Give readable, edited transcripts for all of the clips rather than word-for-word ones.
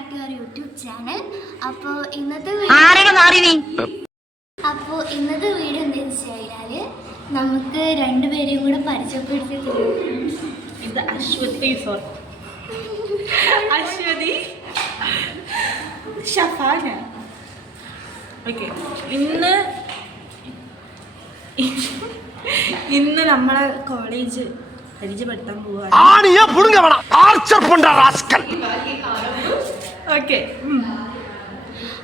Back to your YouTube channel. അപ്പോൾ ഇന്നത്തെ video എന്താണെന്ന് വെച്ച് കഴിഞ്ഞാൽ നമുക്ക് രണ്ടുപേരെയും കൂടെ പരിചയപ്പെടുത്തി തരും. ഇത് അശ്വതി ഷഫാന. ഓക്കെ, ഇന്ന് നമ്മളെ കോളേജ് പരിചയപ്പെടുത്താൻ പോവാണ്. ഓക്കെ,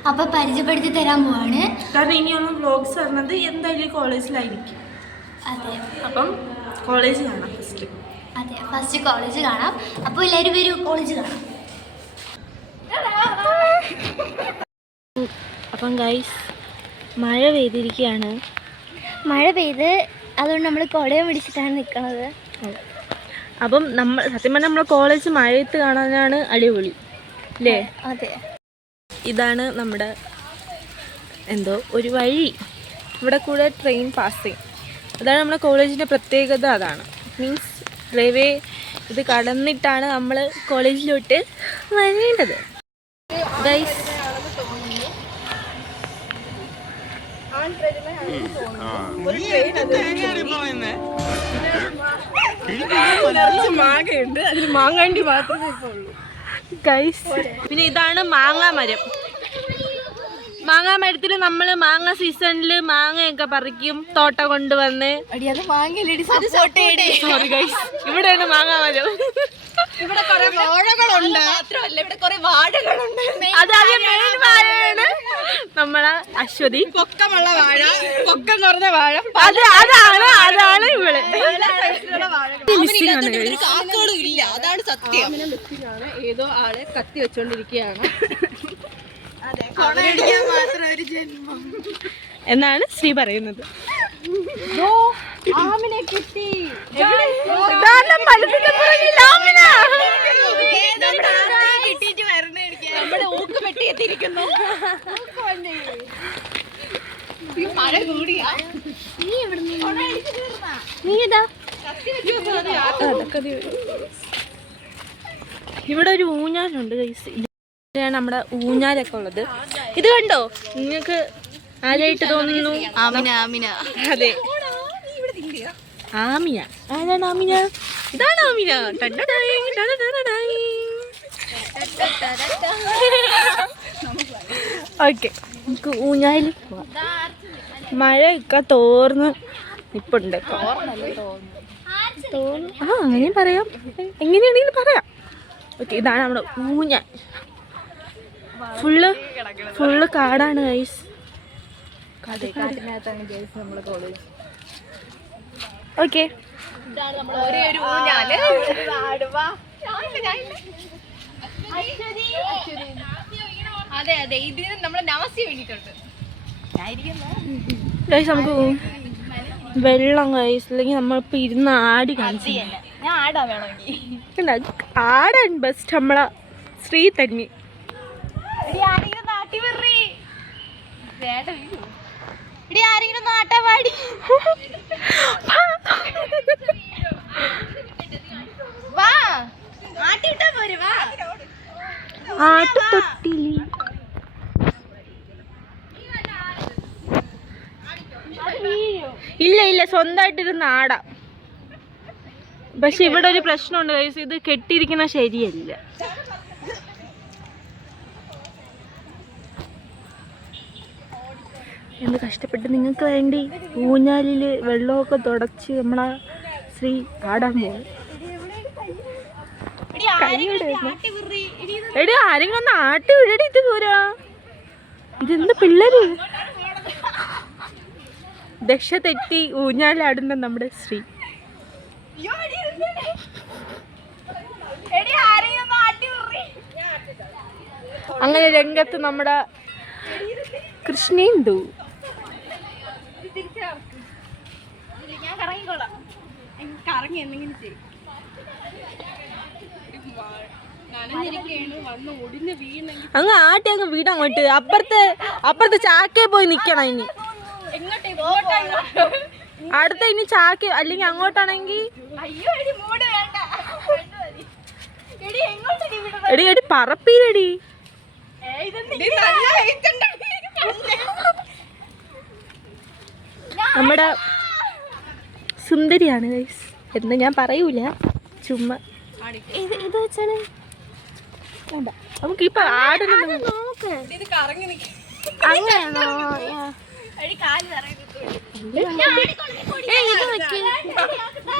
അപ്പൊ പരിചയപ്പെടുത്തി തരാൻ പോവാണ്. കാരണം ഇനിയുള്ള വ്ലോഗ്സ് പറഞ്ഞത് എന്തായാലും കോളേജിലായിരിക്കും. അതെ, അപ്പം കോളേജ് കാണാം ഫസ്റ്റ്. അതെ, ഫസ്റ്റ് കോളേജ് കാണാം. അപ്പോൾ എല്ലാവരും വരും, കോളേജ് കാണാം. അപ്പം ഗൈസ്, മഴ പെയ്തിരിക്കുകയാണ്. മഴ പെയ്ത് അതുകൊണ്ട് നമ്മൾ കുടയും പിടിച്ചിട്ടാണ് നിൽക്കുന്നത്. അപ്പം സത്യം പറഞ്ഞാൽ നമ്മളെ കോളേജ് മഴയത്ത് കാണാനാണ് അടിപൊളി അല്ലേ? അതെ, ഇതാണ് നമ്മുടെ ഒരു വഴി. ഇവിടെ കൂടെ ട്രെയിൻ പാസ് ചെയ്യും. അതാണ് നമ്മുടെ കോളേജിൻ്റെ പ്രത്യേകത. അതാണ് മീൻസ് റെയിൽവേ ഇത് കടന്നിട്ടാണ് നമ്മൾ കോളേജിലോട്ട് വരേണ്ടത്. ഗൈസ്, മാങ്ങയുണ്ട്, അതിന് മാങ്ങാണ്ടി മാത്രമേ ഇപ്പോൾ ഉള്ളൂ ഗൈസ്. പിന്നെ ഇതാണ് മാങ്ങാ മരം. മാങ്ങാ മരത്തിൽ നമ്മൾ മാങ്ങ സീസണിൽ മാങ്ങയൊക്കെ പറിക്കും, തോട്ട കൊണ്ടുവന്ന്. സോറി ഗൈസ്, ഇവിടെയാണ് മാങ്ങാ മരം. ഇവിടെ കുറെ വാഴകളുണ്ട്, മാത്രമല്ല ഇവിടെ കുറെ വാഴകളുണ്ട്. അതായത് മെയിൻ വാഴയാണ് നമ്മളെ അശ്വതി. പൊക്കമുള്ള വാഴ, പൊക്കം കുറഞ്ഞ വാഴ, അതാണ് ഇവിടെ. കാക്കകളും ഇല്ല, അതാണ് സത്യം. ഏതോ ആളെ കത്തി വെച്ചോണ്ടിരിക്കുകയാണ് എന്നാണ് ശ്രീ പറയുന്നത്. ആമിനെ കിട്ടി. കിട്ടിയിട്ട് വരണേ, നമ്മുടെ ഊക്ക് പെട്ടി എത്തിയിരിക്കുന്നു. മഴ കൂടിയാ ഇവിടെ ഒരു ഊഞ്ഞാലുണ്ട് ഗൈസ്. ഇതാണ് നമ്മുടെ ഊഞ്ഞാലൊക്കെ ഉള്ളത്. ഇത് കണ്ടോ? നിങ്ങൾക്ക് ആരായിട്ട് തോന്നുന്നു? അതെ, ആമിന. ആരാണ് ആമിന? ഇതാണ് ആമിന. ഓക്കെ, നമുക്ക് ഊഞ്ഞാലിൽ പോവാം. മഴയൊക്കെ തോർന്ന് നിപ്പുണ്ട്. അങ്ങനെയും പറയാം, എങ്ങനെയാണെങ്കിലും പറയാം. ഓക്കെ, ഇതാണ് നമ്മുടെ ഊഞ്ഞാൽ. ഫുള്ള് കാടാണ് ഗൈസ്. ഓക്കെ, അതെ അതെ, ഇതിന് നമ്മളെ നമസ്യ വേണ്ടിട്ടുണ്ട്. ഗൈസ്, നമുക്ക് വെള്ളം ഗൈസ്, അല്ലെങ്കിൽ നമ്മളിപ്പോൾ ഇരുന്ന് ആടി കാണിച്ചു. ഞാൻ ആടാ വേണമെങ്കിൽ ആടാൻ ബെസ്റ്റ് നമ്മളെ ശ്രീ തന്നെ. ഇല്ല, സ്വന്തമായിട്ടിരുന്ന് ആടാം. പക്ഷെ ഇവിടെ ഒരു പ്രശ്നമുണ്ട് ഗൈസ്, ഇത് കെട്ടിയിരിക്കുന്ന ശരിയല്ല. എന്ത് കഷ്ടപ്പെട്ട് നിങ്ങൾക്ക് വേണ്ടി ഊഞ്ഞാലിൽ വെള്ളമൊക്കെ തുടച്ച് നമ്മളെ ശ്രീ ആടാൻ പോകും. എടി, ആരെങ്കിലും ഒന്ന് ആട്ടി വിടടി. ഇത് പോരാ, ഇതെന്ത് പിള്ളേര്. ദശ തെറ്റി ഊഞ്ഞാലാടുന്ന നമ്മുടെ ശ്രീ. അങ്ങനെ രംഗത്ത് നമ്മുടെ കൃഷ്ണേന്ദു. കറങ്ങി എന്തെങ്കിലും ചെയ്യും. അങ്ങ് ആട്ടി അങ്ങ് വീടങ്ങോട്ട്. അപ്പുറത്തെ ചാക്കേ പോയി നിക്കണം. ഇനി അടുത്ത ഇനി ചാക്ക്, അല്ലെങ്കിൽ അങ്ങോട്ടാണെങ്കിൽ എടി പറപ്പീരടി. നമ്മുടെ സുന്ദരിയാണ് ഗൈസ് എന്ന് ഞാൻ പറയൂല, ചുമ്മാ ഇത് വെച്ചാണ് നമുക്ക് ഇപ്പൊ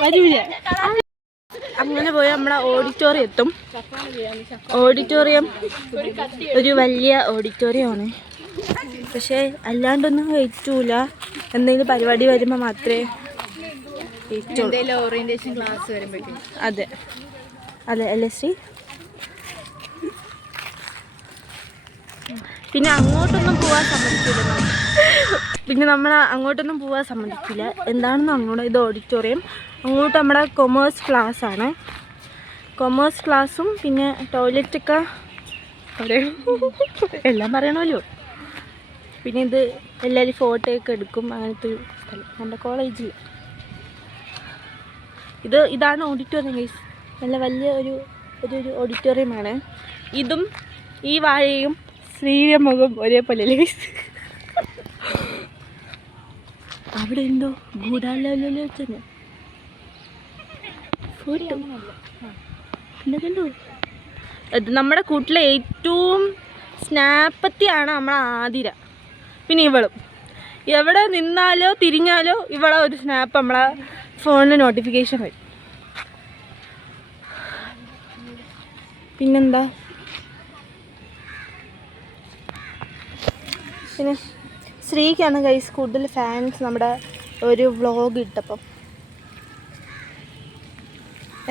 വരൂല. അങ്ങനെ പോയി നമ്മളെ ഓഡിറ്റോറിയം എത്തും. ഓഡിറ്റോറിയം ഒരു വലിയ ഓഡിറ്റോറിയമാണ്, പക്ഷെ അല്ലാണ്ടൊന്നും കയറ്റൂല. എന്തെങ്കിലും പരിപാടി വരുമ്പോൾ മാത്രമേ ഓറിയന്റേഷൻ ക്ലാസ് വരുമ്പോഴേക്കും. അതെ അതെ അല്ലേ ശ്രീ? പിന്നെ അങ്ങോട്ടൊന്നും പോകാൻ സമ്മതിക്കില്ല. പിന്നെ നമ്മൾ അങ്ങോട്ടൊന്നും പോകാൻ സമ്മതിക്കില്ല. എന്താണെന്ന് അങ്ങോട്ട് ഇത് ഓഡിറ്റോറിയം, അങ്ങോട്ട് നമ്മുടെ കൊമേഴ്സ് ക്ലാസ് ആണ്. കൊമേഴ്സ് ക്ലാസ്സും പിന്നെ ടോയ്ലറ്റൊക്കെ എല്ലാം പറയണമല്ലോ. പിന്നെ ഇത് എല്ലാവരും ഫോട്ടോയൊക്കെ എടുക്കും, അങ്ങനത്തെ ഒരു സ്ഥലം നമ്മുടെ കോളേജിൽ. ഇതാണ് ഓഡിറ്റോറിയം ഗൈസ്. നല്ല വലിയ ഒരു ഓഡിറ്റോറിയമാണ്. ഇതും ഈ വാഴയും ശ്രീയുടെ മുഖം ഒരേപോലെ ഗൈസ്. അവിടെ എന്തോ ഗൂഢാലോചന ഫോട്ടോ പിന്നെ കണ്ടോ. അത് നമ്മുടെ കൂട്ടിലെ ഏറ്റവും സ്നാപ്പത്തിയാണ് നമ്മളെ ആതിര. പിന്നെ ഇവളും എവിടെ നിന്നാലോ തിരിഞ്ഞാലോ ഇവളെ ഒരു സ്നാപ്പ് നമ്മളെ ഫോണിൽ നോട്ടിഫിക്കേഷൻ വരും. പിന്നെന്താ, പിന്നെ ശ്രീക്കാണ് ഗൈസ് കൂടുതൽ ഫാൻസ് നമ്മുടെ ഒരു വ്ളോഗ് ഇട്ടപ്പം.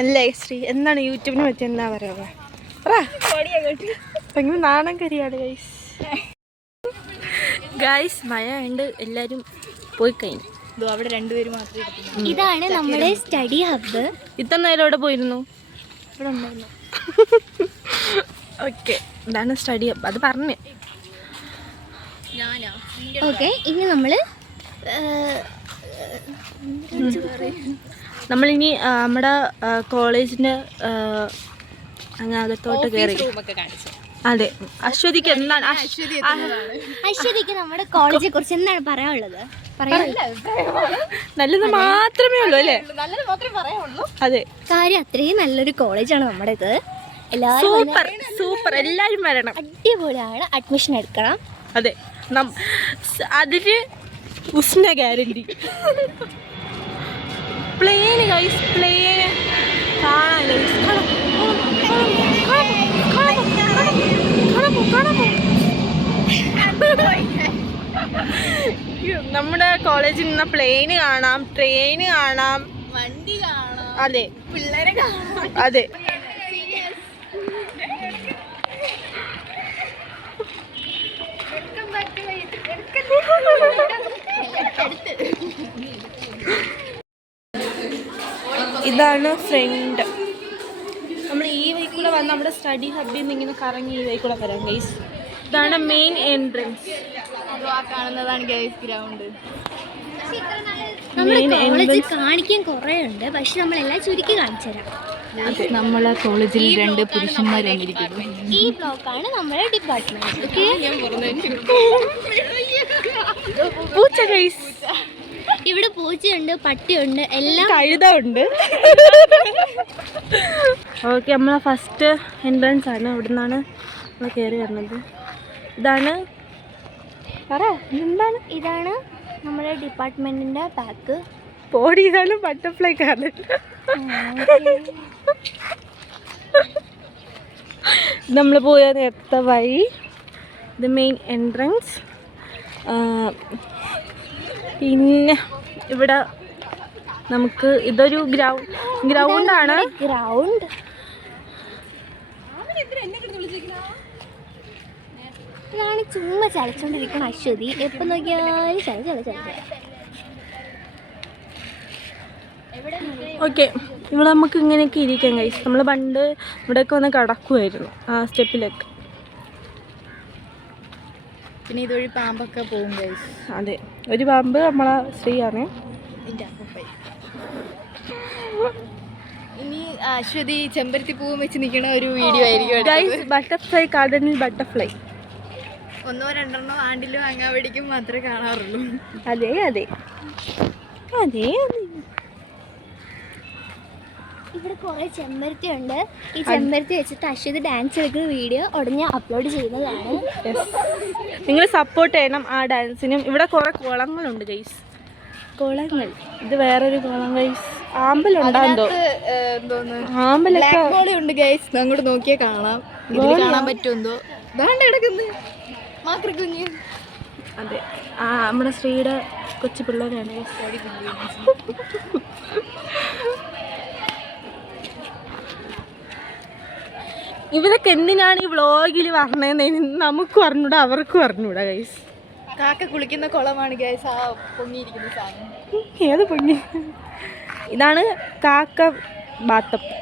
അല്ലേ ശ്രീ? എന്താണ് യൂട്യൂബിനെ പറ്റി എന്താ പറയുക? ഭയങ്കര നാണം കരിയാണ് ഗൈസ്. ഗൈസ് മഴ ഉണ്ട്, എല്ലാവരും പോയി കഴിഞ്ഞു. അവിടെ രണ്ടുപേരും മാത്രമേ. ഇതാണ് നമ്മുടെ സ്റ്റഡി ഹബ്ബ്. ഇത്ര നേരം ഇവിടെ പോയിരുന്നു, ഇവിടെ ഉണ്ടായിരുന്നു. ഓക്കെ, ഇതാണ് സ്റ്റഡി ഹബ്ബ്. അത് പറഞ്ഞേ. ഓക്കെ, ഇനി നമ്മളിനി നമ്മുടെ കോളേജിൻ്റെ അങ്ങ് അകത്തോട്ട് കയറി. അതെ, അശ്വതിക്ക് എന്താണ് അശ്വതിക്ക് നമ്മുടെ കോളേജിനെ കുറിച്ച് എന്താണ് പറയാനുള്ളത്? നല്ലത് മാത്രമേ ഉള്ളൂ അല്ലേ? അതെ, കാര്യം അത്രയും നല്ലൊരു കോളേജാണ് നമ്മുടേത്. സൂപ്പർ സൂപ്പർ, എല്ലാവരും വരണം. അടിപൊളിയാണ്, അഡ്മിഷൻ എടുക്കണം. അതെ, അതിന് ഉഷ്ണ ഗ്യാരണ്ടി. പ്ലെയിന് ഗൈസ്, പ്ലെയിന് നമ്മുടെ കോളേജിൽ നിന്ന് പ്ലെയിന് കാണാം, ട്രെയിന് കാണാം, വണ്ടി കാണാം, അതെ, പിള്ളേരെ കാണാം. അതെ. ഇതാണ് ഫ്രണ്ട്. നമ്മൾ ഈ വഴിക്കൂടെ വന്ന് നമ്മുടെ സ്റ്റഡി ഹബ്ബിൽ നിന്ന് ഇങ്ങനെ കറങ്ങി ഈ വഴിക്കൂടെ വരാം ഗൈസ്. ഇതാണ് മെയിൻ എൻട്രൻസ്. കാണുന്നതാണ് ഗൈസ് ഗ്രൗണ്ട്. നമ്മുടെ കോളേജ് കാണിക്കാൻ കുറേ ഉണ്ട്, പക്ഷെ നമ്മളെല്ലാം ചുരുക്കി കാണിച്ചു തരാം. നമ്മളെ കോളേജിൽ 2 പുരുഷന്മാർ വന്നിരിക്കുന്നു. ഈ ബ്ലോക്കാണ് നമ്മുടെ ഡിപ്പാർട്ട്മെന്റ്. പൂച്ച ഗൈസ്, ഇവിടെ പൂച്ചയുണ്ട്, പട്ടിയുണ്ട്, എല്ലാം കഴുതയുണ്ട്. ഓക്കെ, നമ്മളെ ഫസ്റ്റ് എൻട്രൻസ് ആണ്. ഇവിടെ നിന്നാണ് നമ്മൾ കയറി വരുന്നത്. ഇതാണ് ഇതാണ് നമ്മുടെ ഡിപ്പാർട്ട്മെന്റിന്റെ ബാക്ക്. പോടി, ഇതാണ് ബട്ടർഫ്ലൈ ഗാർഡൻ. നമ്മൾ പോയ നേരത്തെ വഴി. ഇത് മെയിൻ എൻട്രൻസ്. പിന്നെ ഇവിടെ നമുക്ക് ഇതൊരു ഗ്രൗണ്ടാണ്. ഗ്രൗണ്ട് ഇതാണ് ചുമ്മാ ചലച്ചോണ്ടിരിക്കണ അശ്വതി. എപ്പം നോക്കിയാലും ചല. ഓക്കെ, ഇവിടെ നമുക്ക് ഇങ്ങനെയൊക്കെ ഇരിക്കാം ഗൈസ്. നമ്മൾ പണ്ട് ഇവിടെയൊക്കെ വന്ന് കിടക്കുമായിരുന്നു ആ സ്റ്റെപ്പിലൊക്കെ. പിന്നെ ഇതൊരു പാമ്പൊക്കെ പോകും ഗൈസ്. അതെ, ഒരു പാമ്പ് നമ്മളെ ശ്രീയാണ്. ഇനി അശ്വതി ചെമ്പരത്തി പൂവും വെച്ച് നിൽക്കണ ഒരു വീഡിയോ ആയിരിക്കും ഗൈസ്. ബട്ടർഫ്ലൈ ഗാർഡനിൽ ബട്ടർഫ്ലൈ. ഒന്നോ രണ്ടെണ്ണോ ആണ്ടിലും അങ്ങാവടിക്കും മാത്രമേ കാണാറുള്ളൂ. അതെ അതെ അതെ അതെ. ഇവിടെ കുറെ ചെമ്പരത്തി ഉണ്ട്. ഈ ചെമ്പരത്തി വെച്ചിട്ട് അശ്വതി ഡാൻസ് കളിക്കുന്ന വീഡിയോ ഉടനെ അപ്ലോഡ് ചെയ്യുന്നതാണ്. നിങ്ങൾ സപ്പോർട്ട് ചെയ്യണം ആ ഡാൻസിനും. ഇവിടെ കുറെ കുളങ്ങളുണ്ട് ഗൈസ്. കുളങ്ങൾ ഇത് വേറൊരു കുളം ഗൈസ്. ആമ്പലുണ്ടോ? ആമ്പലൊക്കെ ഉണ്ട് ഗൈസ്. അങ്ങോട്ട് നോക്കിയാൽ കാണാം. കാണാൻ പറ്റുമെന്തോ. ഇതാണ്ട് കിടക്കുന്നത് മാക്രിക്കുഞ്ഞ്. അതെ നമ്മുടെ ശ്രീയുടെ കൊച്ചു പിള്ളേരാണ്. ഇവരൊക്കെ എന്തിനാണ് ഈ വ്ളോഗിൽ പറഞ്ഞതെന്ന് നമുക്കും അറിഞ്ഞൂടാ അവർക്കും അറിഞ്ഞൂടാ ഗൈസ്. കാക്ക കുളിക്കുന്ന കുളമാണ് ഗൈസ്. ആ പൊങ്ങിയിരിക്കുന്ന സാധനം. ഏത് പൊങ്ങി? ഇതാണ് കാക്ക ബാത്തപ്പ്.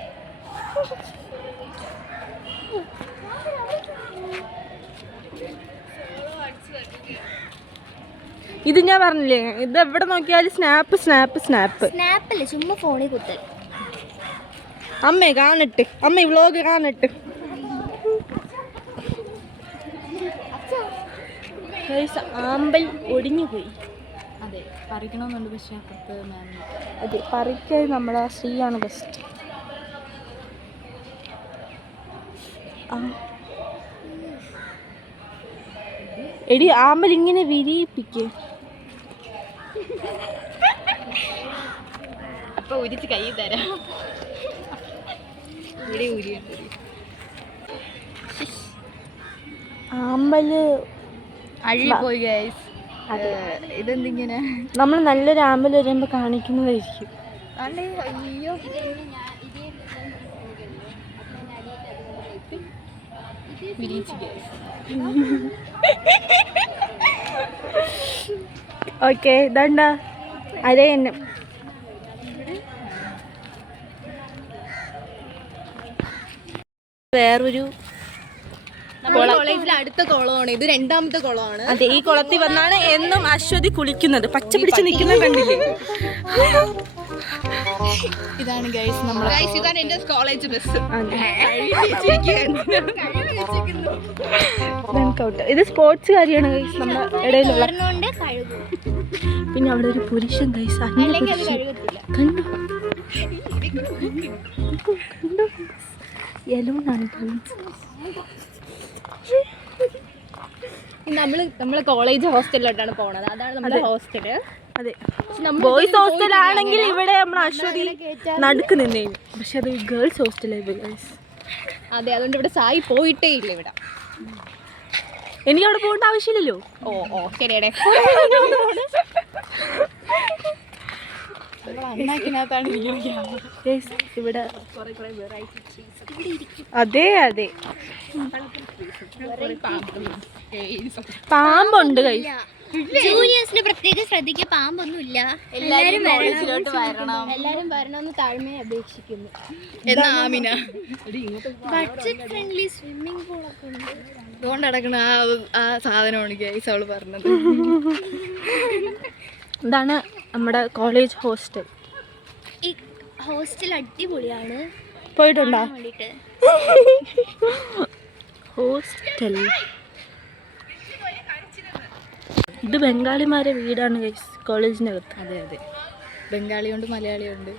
ഇത് ഞാൻ പറഞ്ഞില്ലേ, ഇത് എവിടെ നോക്കിയാലും സ്നാപ്പ് സ്നാപ്പ് സ്നാപ്പ്. സ്നാപ്പല്ലേ, ചുമ്മാ ഫോണിൽ കുത്തൽ. അമ്മേ കാണട്ടെ, അമ്മ ഈ വ്ളോഗ് കാണട്ടെ. ആമ്പൽ ഒടിഞ്ഞു പോയി. അതെ, പറിക്കണമെന്നുണ്ട്. പക്ഷേ അപ്പുറത്ത് അതെ, പറിക്കാൻ നമ്മളെ ശ്രീയാണ് ബെസ്റ്റ്. എടി ആമ്പൽ ഇങ്ങനെ വിരിയിപ്പിക്കേ. അപ്പൊ ഉരിച്ച് കൈ തരാം. ഇവിടെ ഉരിയുണ്ട്. ആമ്പല് അഴിപ്പോയി ഗൈസ്. ഇതെന്തിങ്ങനെ? നമ്മൾ നല്ലൊരു ആമ്പൽ വരുമ്പോ കാണിക്കുന്നതായിരിക്കും. അയ്യോ, ഓക്കെ ഇതണ്ട അതേ തന്നെ. വേറൊരു കോളേജിലെ അടുത്ത കുളമാണ് ഇത്. രണ്ടാമത്തെ കുളമാണ്. അതെ, ഈ കുളത്തിൽ വന്നാണ് എന്നും അശ്വതി കുളിക്കുന്നത്. പച്ച പിടിച്ച് നിൽക്കുന്ന കണ്ടില്ലേ? ഇതാണ് ഗൈസ് നമ്മൾ. ഇതാണ് എന്റെ കോളേജ് ബസ്. ഇത് സ്പോർട്സ് കാര്യമാണ് ഗൈസ് നമ്മുടെ ഇടയിലുള്ള. പിന്നെ അവിടെ ഒരു പുരുഷൻ ഗൈസ്. കണ്ടോ യെലോണാണ്. നമ്മള് കോളേജ് ഹോസ്റ്റലിലോട്ടാണ് പോണത്. അതാണ് നമ്മുടെ ഹോസ്റ്റല്. അതെ, ബോയ്സ് ഹോസ്റ്റൽ ആണെങ്കിൽ ഇവിടെ നമ്മൾ അശ്വതി നടുക്ക് നിന്നേ. പക്ഷെ അത് ഗേൾസ് ഹോസ്റ്റലായി പോയി. അതെ, അതുകൊണ്ട് ഇവിടെ സായി പോയിട്ടേ ഇല്ല. ഇവിടെ എനിക്ക് അവിടെ പോകേണ്ട ആവശ്യമില്ലല്ലോ. ഓ ശരിയടേ. ഇവിടെ അതെ അതെ പാമ്പുണ്ട് കൈസ്. ജൂനിയേഴ്സിന് പ്രത്യേകം ശ്രദ്ധിക്കുക, പാമ്പൊന്നും ഇല്ല. എല്ലാരും വരണമെന്ന് താഴ്മയെ അപേക്ഷിക്കുന്നു. ബഡ്ജറ്റ് ഫ്രണ്ട്ലി സ്വിമ്മിംഗ് പൂളൊക്കെ ഉണ്ട്. അതുകൊണ്ട് നടക്കണ ആ സാധനമാണ് ഗൈസ് അവള് പറഞ്ഞത്. ഇതാണ് നമ്മുടെ കോളേജ് ഹോസ്റ്റൽ. ഈ ഹോസ്റ്റൽ അടിപൊളിയാണ്. പോയിട്ടുണ്ടോ ഹോസ്റ്റൽ? ഇത് ബംഗാളിമാരെ വീടാണ് ഗൈസ് കോളേജിനകത്ത്. അതെ അതെ, ബംഗാളിയുണ്ട് മലയാളിയുണ്ട്.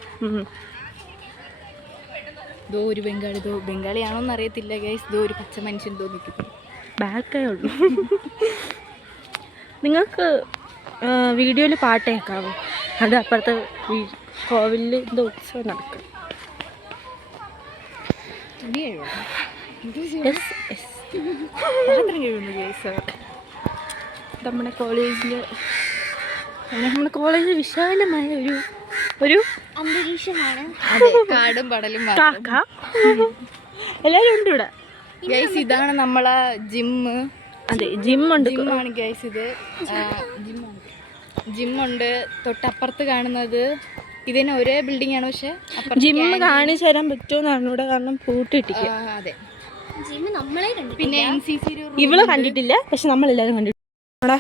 ഇതോ ഒരു ബംഗാളി. ഇതോ ബംഗാളിയാണോന്ന് അറിയത്തില്ല ഗൈസ്. ഇതോ ഒരു പച്ച മനുഷ്യൻ തോന്നിക്കുന്നു. ബാക്കേ ഉള്ളൂ. നിങ്ങൾക്ക് വീഡിയോയിൽ പാട്ട് കേൾക്കാവോ? അത് അപ്പുറത്തെ കോവിലിൽ എന്തോ ഉത്സവം നടക്കും. നമ്മുടെ കോളേജിൽ വിശാലമായ ഒരു അന്തരീക്ഷമാണ്. കാടും പടലും. എല്ലാവരും ഉണ്ട് ഇവിടെ ഗൈസ്. ഇതാണ് നമ്മളെ ജിമ്മ്. അതെ, ജിമ്മുണ്ട്. ജിമ്മാണ് ഗൈസ് ഇത്. ജിമ്മുണ്ട്. തൊട്ടപ്പുറത്ത് കാണുന്നത് ഇതിന് ഒരേ ബിൽഡിംഗ് ആണ്. പക്ഷെ ജിമ്മ് കാണിച്ചു തരാൻ പറ്റുമെന്നാണ് ഇവിടെ, കാരണം പൂട്ടിട്ടില്ല. അതെ, ജിമ്മ് നമ്മളെ കണ്ടു. പിന്നെ NCC ഇവള് കണ്ടിട്ടില്ല, പക്ഷെ നമ്മളെല്ലാവരും കണ്ടിട്ടുണ്ട്. നമ്മുടെ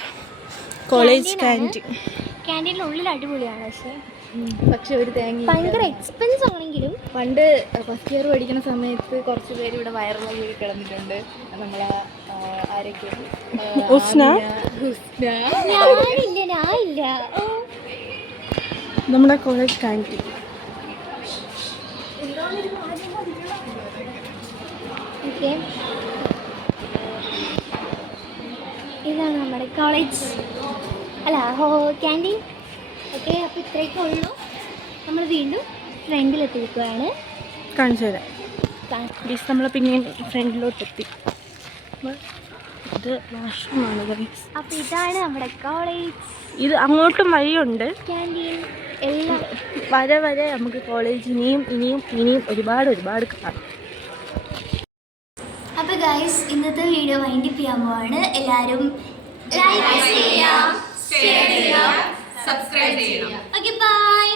കോളേജ് ക്യാൻറ്റീൻ. ക്യാൻറ്റീനിനുള്ളിൽ അടിപൊളിയാണ്. പക്ഷേ പക്ഷെ ഒരു തേങ്ങ ഭയങ്കര എക്സ്പെൻസ് ആണെങ്കിലും പണ്ട് ഫസ്റ്റ് ഇയർ പഠിക്കുന്ന സമയത്ത് കുറച്ച് പേര് ഇവിടെ വയറിളകി കിടന്നിട്ടുണ്ട്. നമ്മളെ ആരൊക്കെ ഉസ്ന. ഞാനില്ല നമ്മുടെ കോളേജ് കാൻറ്റീൻ. ഓക്കെ, ഇതാണ് നമ്മുടെ കോളേജ് അല്ല ക്യാൻറ്റീൻ. ഓക്കെ, അപ്പോൾ ഇത്രയൊക്കെ ഉള്ളൂ. നമ്മൾ വീണ്ടും ഫ്രണ്ടിലെത്തിയിരിക്കുകയാണ്. കാണിച്ചു തരാം. പ്ലീസ് നമ്മൾ പിന്നെ ഫ്രണ്ടിലോട്ടെത്തി. ഇത് വാഷ്റൂമാണ് ഗൈസ്. അപ്പോൾ ഇതാണ് നമ്മുടെ കോളേജ് ഇത് അങ്ങോട്ടും വഴിയുണ്ട്. ക്യാൻറ്റീൻ എല്ലാം. വരെ നമുക്ക് കോളേജ് ഇനിയും ഒരുപാട് കാണാം. അപ്പോൾ ഗൈസ്, ഇന്നത്തെ വീഡിയോ വൈൻഡപ്പ് ചെയ്യാൻ പോവാണ്. എല്ലാവരും ലൈക്ക് ചെയ്യാം, ഷെയർ ചെയ്യാം, സബ്സ്ക്രൈബ് ചെയ്യണം. Okay, by.